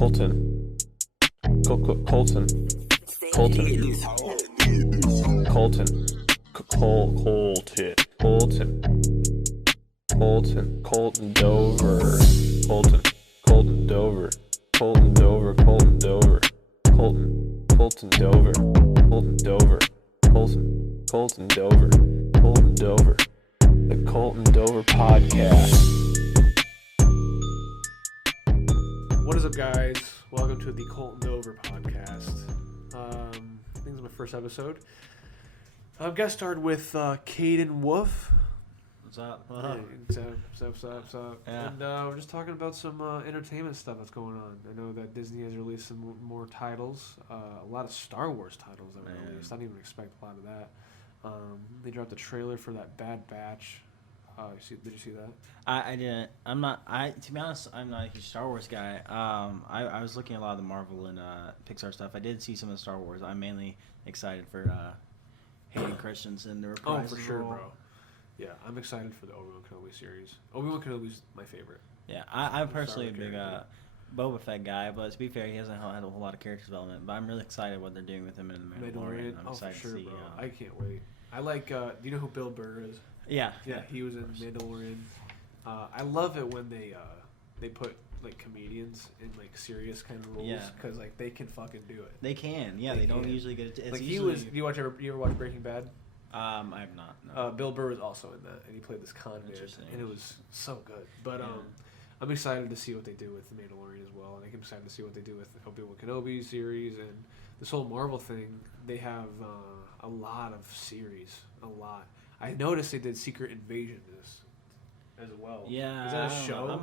Colton. Colton. Colton. Colton. Colton. Colton Dover. Colton Dover. Colton Dover. Colton Dover. Colton Dover. Colton Dover. Colton Dover. Colton Dover. The Colton Dover Podcast. What is up, guys? Welcome to the Colton Dover Podcast. I think it's my first episode. I've guest starred with Kayden, Wolfe. What's up? What's up? Yeah. And we're just talking about some entertainment stuff that's going on. I know that Disney has released some more titles. A lot of Star Wars titles that were released. I didn't even expect a lot of that. They dropped a trailer for that Bad Batch. Did you see that? I didn't. To be honest, I'm not a huge Star Wars guy. I was looking at a lot of the Marvel and Pixar stuff. I did see some of the Star Wars. I'm mainly excited for Hayden Christensen, the reprise. Oh, for sure, bro. Yeah, I'm excited for the Obi-Wan Kenobi series. Obi-Wan Kenobi's my favorite. Yeah, I'm personally a big Boba Fett guy, but to be fair, he hasn't had a whole lot of character development. But I'm really excited what they're doing with him in the Mandalorian. I'm excited for sure, to see. Bro. I can't wait. I like. Do you know who Bill Burr is? Yeah, he was in Mandalorian. I love it when they put like comedians in like serious kind of roles because like they can fucking do it. They can, yeah. They don't usually get it. Like he was. You ever watch Breaking Bad? I have not. No. Bill Burr was also in that, and he played this con man, and it was so good. But I'm excited to see what they do with the Mandalorian as well, and I'm excited to see what they do with the Obi-Wan Kenobi series and this whole Marvel thing. They have a lot of series, a lot. I noticed they did Secret Invasion as well. Yeah, is that a show?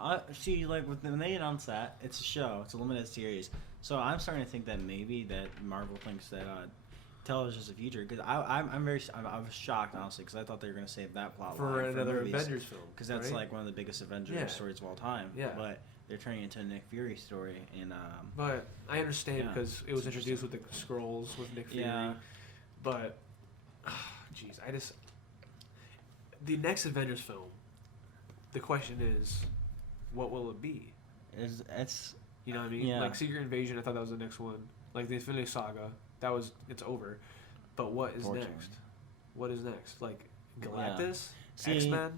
I see, like when they announced that, it's a show. It's a limited series. So I'm starting to think that maybe that Marvel thinks that television is the future. Because I was shocked honestly because I thought they were going to save that plot for another Avengers film. Because that's like one of the biggest Avengers stories of all time. Yeah, but they're turning it into a Nick Fury story. And but I understand because it was introduced with the Skrulls with Nick Fury. Yeah, but. Jeez, the next Avengers film. The question is, what will it be? It's you know what I mean? Yeah. Like Secret Invasion, I thought that was the next one. Like the Infinity Saga, it's over. But what is next? What is next? Like Galactus, X-Men.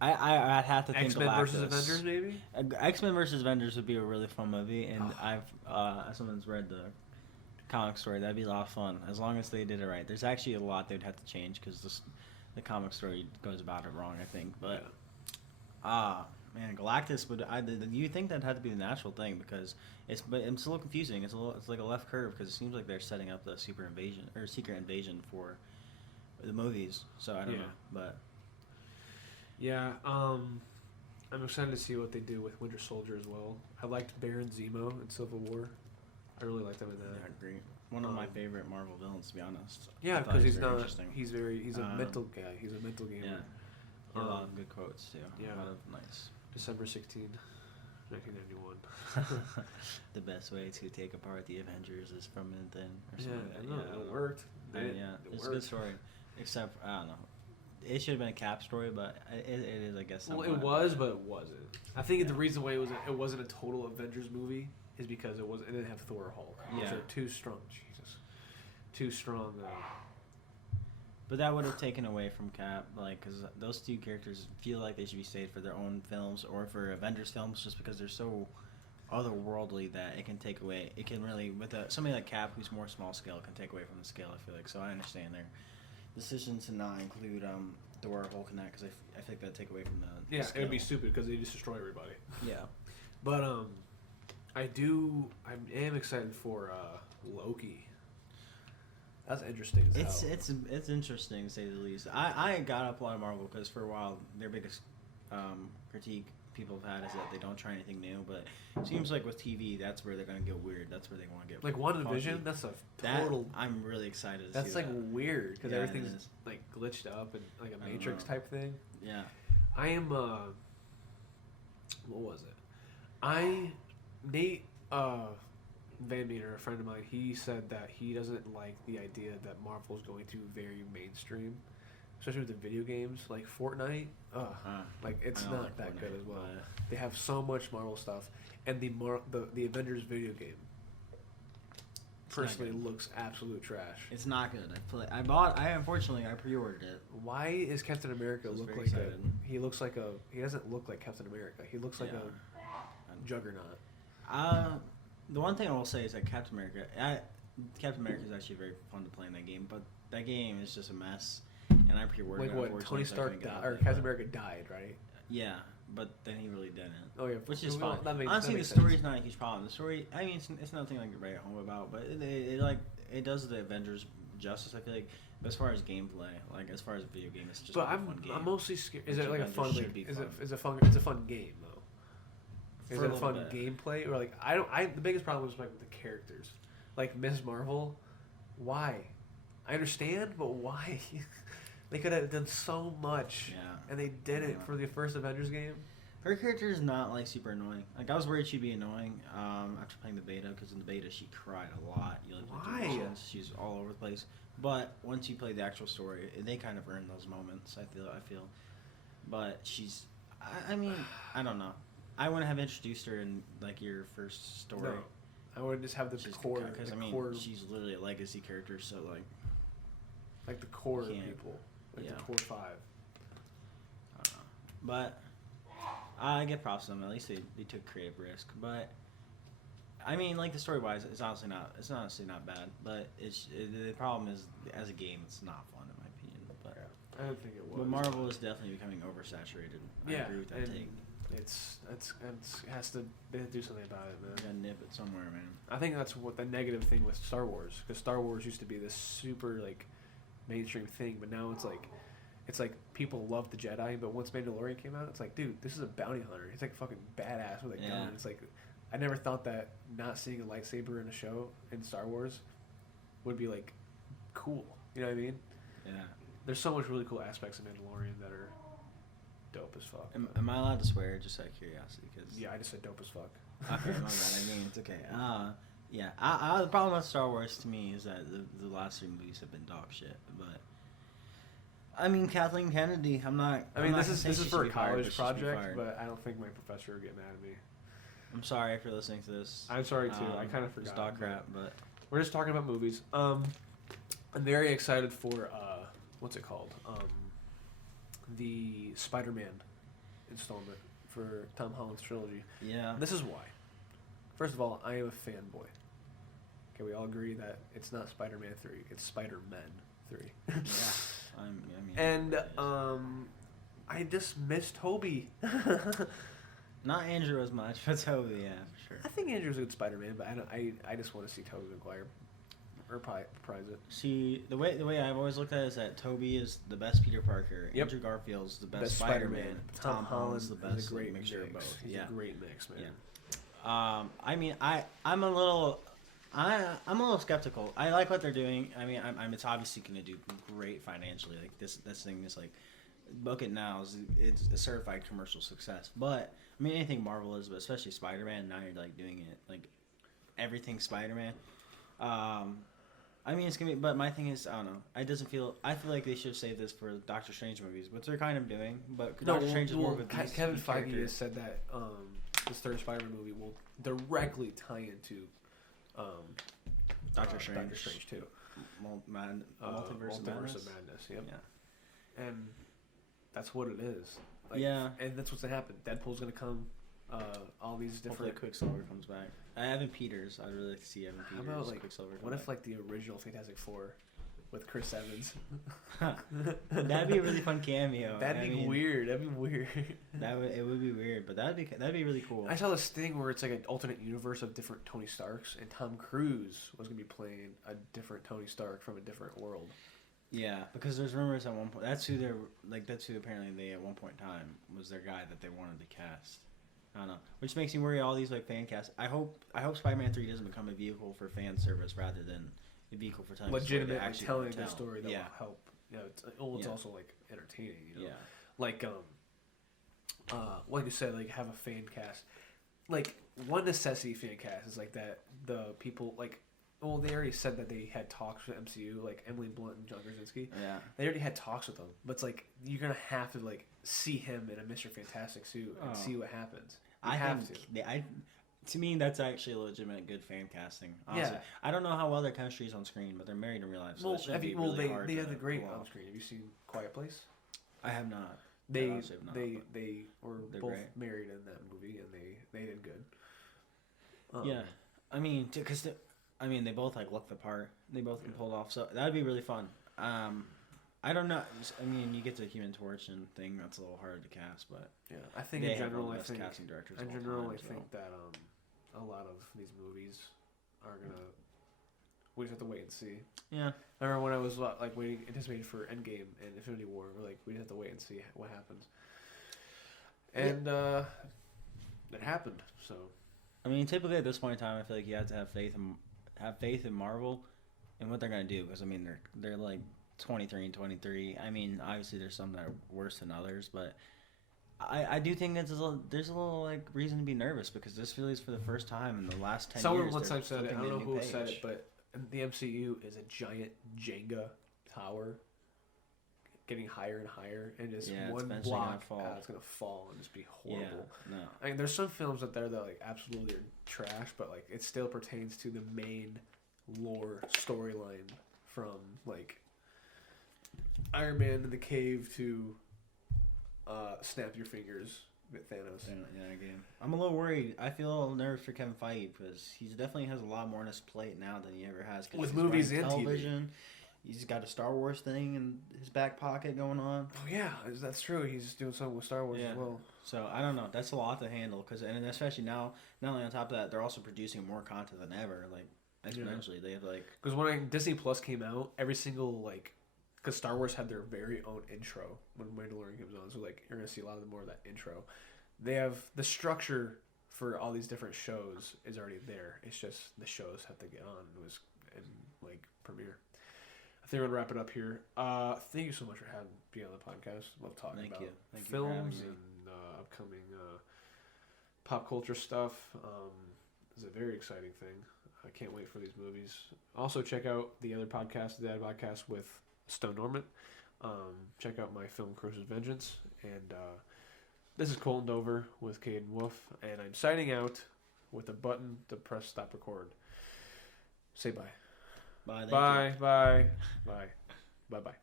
I'd have to think X-Men Galactus. versus Avengers, maybe. X-Men versus Avengers would be a really fun movie, and as someone's read the comic story, that'd be a lot of fun as long as they did it right. There's actually a lot they'd have to change because the comic story goes about it wrong, I think. But man, Galactus would. You think that had to be the natural thing because it's a little confusing. It's like a left curve because it seems like they're setting up the secret invasion for the movies. So I don't know, but I'm excited to see what they do with Winter Soldier as well. I liked Baron Zemo in Civil War. I really liked him in that. Yeah, great. One of my favorite Marvel villains, to be honest. Yeah, because he's not. He's a mental guy. He's a mental gamer. Yeah. A lot of good quotes too. Yeah. A lot of nice. December 16, 1991. The best way to take apart the Avengers is from within. Or something it worked. It's a good story. Except I don't know. It should have been a Cap story, but it is, I guess. Well, it was, but it wasn't. I think the reason why it wasn't a total Avengers movie is because it didn't have Thor or Hulk. Which are too strong. Jesus, too strong. But that would have taken away from Cap, because those two characters feel like they should be saved for their own films or for Avengers films, just because they're so otherworldly that it can take away. It can really, with somebody like Cap, who's more small scale, can take away from the scale. I feel like, so I understand their decision to not include Thor or Hulk in that because I think that'd take away from the scale. It would be stupid because they just destroy everybody. Yeah, but I am excited for Loki. That's interesting. It's interesting to say the least. I got up on Marvel because for a while their biggest critique people have had is that they don't try anything new. But it seems like with TV, that's where they're gonna get weird. That's where they want to get like WandaVision. That's a total. I'm really excited. That's see like that. Weird because everything's like glitched up and like a Matrix type thing. Yeah. I am. What was it? Nate Van Meter, a friend of mine, he said that he doesn't like the idea that Marvel's going to very mainstream. especially with the video games like Fortnite. Like it's not like that Fortnite, good as well. They have so much Marvel stuff, and the Avengers video game personally looks absolute trash. It's not good. Unfortunately I pre-ordered it. Why is Captain America look like excited. He looks like he doesn't look like Captain America. He looks like a juggernaut. The one thing I will say is that Captain America is actually very fun to play in that game, but that game is just a mess. And I pre-ordered it. Like what? Tony Stark died, or Captain America died, right? Yeah, but then he really didn't. Oh yeah, which is fine. Honestly, the story's not a huge problem. The story, I mean, it's nothing like to write home about, but it does the Avengers justice. I feel like, but as far as gameplay, like as far as video game, it's just a fun game. I'm mostly scared. Is it like a fun? It's a fun game though. Is it a fun gameplay or like the biggest problem was like with the characters, like Ms. Marvel. Why? I understand, but why? They could have done so much, and they didn't for the first Avengers game. Her character is not like super annoying. Like I was worried she'd be annoying after playing the beta, because in the beta she cried a lot. Why? She's all over the place. But once you play the actual story, they kind of earn those moments. I feel. But she's. I mean, I don't know. I wouldn't have introduced her in like your first story. No, I would just have the core. Because she's literally a legacy character, so like the core people. Like the core 5. But I get props to them. At least they took creative risk. But I mean, like the story wise, it's honestly not bad. But the problem is, as a game, it's not fun in my opinion. But I don't think it was. But Marvel is definitely becoming oversaturated. I agree with that take. They have to do something about it, man. You gotta nip it somewhere, man. I think that's what the negative thing with Star Wars, because Star Wars used to be this super like mainstream thing, but now it's like people love the Jedi, but once Mandalorian came out, it's like, dude, this is a bounty hunter. He's like fucking badass with a gun. It's like, I never thought that not seeing a lightsaber in a show in Star Wars would be like cool. You know what I mean? Yeah. There's so much really cool aspects of Mandalorian that are dope as fuck. Am I allowed to swear, just out of curiosity? Cause yeah, I just said dope as fuck. Okay, my bad. I mean, it's okay. Yeah. The problem with Star Wars to me is that the last 3 movies have been dog shit. But I mean, Kathleen Kennedy. This is for a college project, but I don't think my professor would get mad at me. I'm sorry for listening to this. I'm sorry too. I kind of forgot. It's dog crap, but we're just talking about movies. I'm very excited for what's it called? The Spider-Man installment for Tom Holland's trilogy. Yeah. This is why. First of all, I am a fanboy. Okay, we all agree that it's not Spider-Man 3, it's Spider-Man 3. Yeah. I just miss Tobey. Not Andrew as much, but Tobey, yeah, for sure. I think Andrew's a good Spider-Man, but I just want to see Tobey Maguire reprise it. See, the way I've always looked at it is that Tobey is the best Peter Parker. Yep. Andrew Garfield's the best Spider-Man. Tom Holland's the best. Is a great mixture mix. of both. He's a great mix, man. Yeah. I mean, I'm a little skeptical. I like what they're doing. I mean, it's obviously going to do great financially. Like this thing is like, book it now. It's a certified commercial success. But I mean, anything Marvel is, but especially Spider-Man. Now you're like doing it like everything Spider-Man. I mean, it's gonna be. But my thing is, I don't know. I feel like they should have saved this for Doctor Strange movies, which they're kind of doing. But Doctor Strange is more of a Kevin Feige has said that this third Spider-Man movie will directly tie into Doctor Strange 2. Multiverse of Madness. Yep. Yeah. And that's what it is. Like, yeah. And that's what's gonna happen. Deadpool's gonna come. All these different. Hopefully Quicksilver comes back. Evan Peters. I'd really like to see Evan Peters. How about like Quicksilver? What if like the original Fantastic Four with Chris Evans? That'd be a really fun cameo. That'd be weird. It would be weird, but that'd be really cool. I saw this thing where it's like an alternate universe of different Tony Starks, and Tom Cruise was gonna be playing a different Tony Stark from a different world. Yeah, because there's rumors at one point. That's who apparently they at one point in time was their guy that they wanted to cast. I don't know, which makes me worry. All these like fan casts. I hope Spider-Man 3 doesn't become a vehicle for fan service rather than a vehicle for telling legitimate telling the story that will help. It's Yeah. also like entertaining. Yeah. Like like you said, like have a fan cast. Like one necessity fan cast is like that the people like Well, they already said that they had talks with MCU, like Emily Blunt and John Krasinski. Yeah. They already had talks with them, but it's like you're gonna have to like see him in a Mr. Fantastic suit and see what happens. To me, that's actually a legitimate good fan casting. Honestly. Yeah. I don't know how well their chemistry is on screen, but they're married in real life, so Well, that should be really hard they to had the great pull on off. screen. Have you seen Quiet Place? I have not. They honestly have not, but they were they're both great. married in that movie, and they did good. Yeah, I mean, because they both like look the part. They both can pull it off, so that'd be really fun. I don't know. I mean, you get the Human Torch and thing. That's a little hard to cast, but yeah, I think they in have general, one I of the best think casting directors. in of all general, time, I think that a lot of these movies are gonna. We just have to wait and see. Yeah. I remember when I was like anticipating for Endgame and Infinity War. We're like, we just have to wait and see what happens. And it happened. So. I mean, typically at this point in time, I feel like you have to have faith in Marvel and what they're gonna do. Because I mean, they're like 23 and 23. I mean, obviously there's some that are worse than others, but I do think there's a little like reason to be nervous because this really is for the first time in the last 10 Someone years. once I've said it. I don't know who said page. it, but the MCU is a giant Jenga tower, getting higher and higher, and just one block, it's gonna fall and just be horrible. Yeah, no. I mean, there's some films out there that like absolutely are trash, but like it still pertains to the main lore storyline from like Iron Man in the cave to snap your fingers with Thanos. Yeah, again. I'm a little worried. I feel a little nervous for Kevin Feige because he definitely has a lot more on his plate now than he ever has. With movies and television. He's got a Star Wars thing in his back pocket going on. Oh yeah, that's true. He's doing something with Star Wars as well. So I don't know. That's a lot to handle and especially now, not only on top of that, they're also producing more content than ever. Like exponentially, they have like because when Disney Plus came out, every single because Star Wars had their very own intro when Mandalorian comes on, so like you're gonna see a lot more of that intro. They have the structure for all these different shows is already there. It's just the shows have to get on and premiere. I think we're gonna wrap it up here. Thank you so much for having me on the podcast. Love talking about films and upcoming pop culture stuff. It's a very exciting thing. I can't wait for these movies. Also, check out the other podcast, the Dad Podcast with Stone Norman. Check out my film Crow's Vengeance. And this is Koleton Dover with Kayden Wolfe. And I'm signing out with a button to press stop record. Say bye. Bye. Bye. Bye. Bye. Bye. Bye.